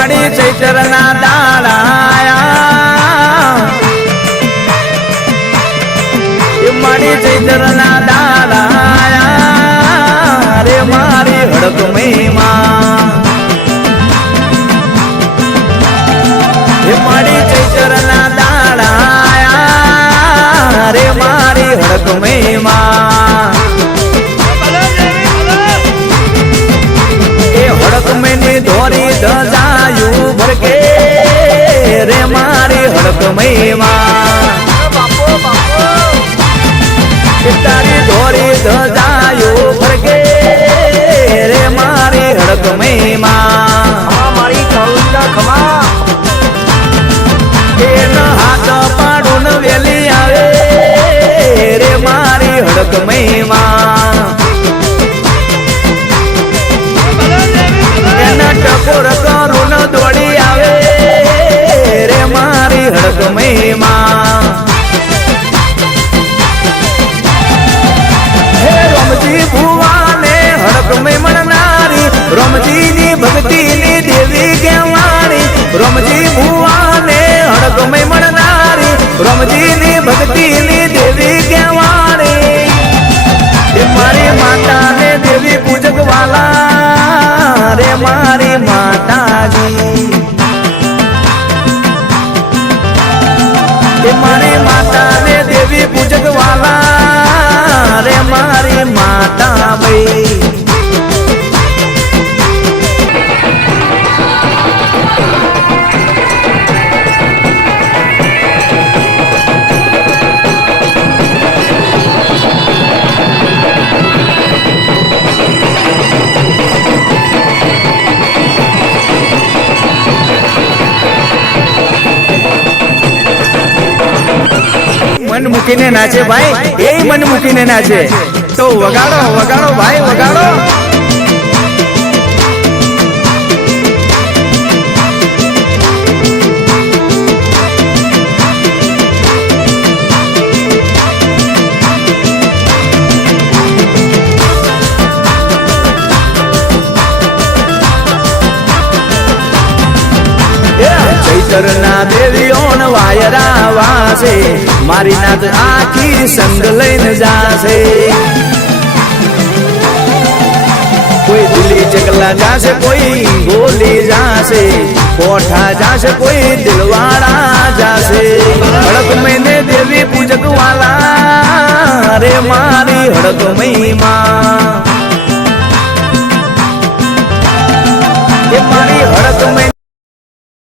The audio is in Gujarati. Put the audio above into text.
માડી ચૈતરના દાડાયા એ માડી ચૈતરના દાડાયા રે મારી હડકમઈમાં એ માડી ચૈતરના દાડાયા રે મારી હડકમઈમાં એ હડકમઈની ધોરી ધજાયું ભરકે રે મારી હડકમઈમાં તારી ધોરી ધજાયું ભરકે રે મારી હડકમઈમાં મારી કરુણા ખમા એના હાથ પાડું વેલી આવે રે મારી હડકમઈમાં એના ટકોર કરું દોડી આવે રે મારી હડકમઈમાં હે રમજી ભુવાને હડકમઈ મળનારી રમજીની ભક્તિની દેવી કહેવાણી રમજી ભુવાને હડકમઈ મળનારી રમજીની ભક્તિની દેવી કહેવાણી એ મારી માતાને દેવી પૂજક વાલા રે મારી માતાજી એ મારી માતાને દેવી પૂજક વાલા રે મારી માતા ભાઈ મન મૂકીને નાચે ભાઈ એ મન મૂકીને નાચે તો વગાડો વગાડો ભાઈ વગાડો ચૈતરના દેવીઓન વાયરા વાસે મારી નાથ આખી સંગ લઈને જાશે કોઈ દિલ્હી ચકલા જાશે કોઈ ગોલી જાશે કોઠા જાશે કોઈ દિલવાડા જાશે હડકમઈને દેવી પૂજક વાલા રે મારી હડકમઈમાં એ મારી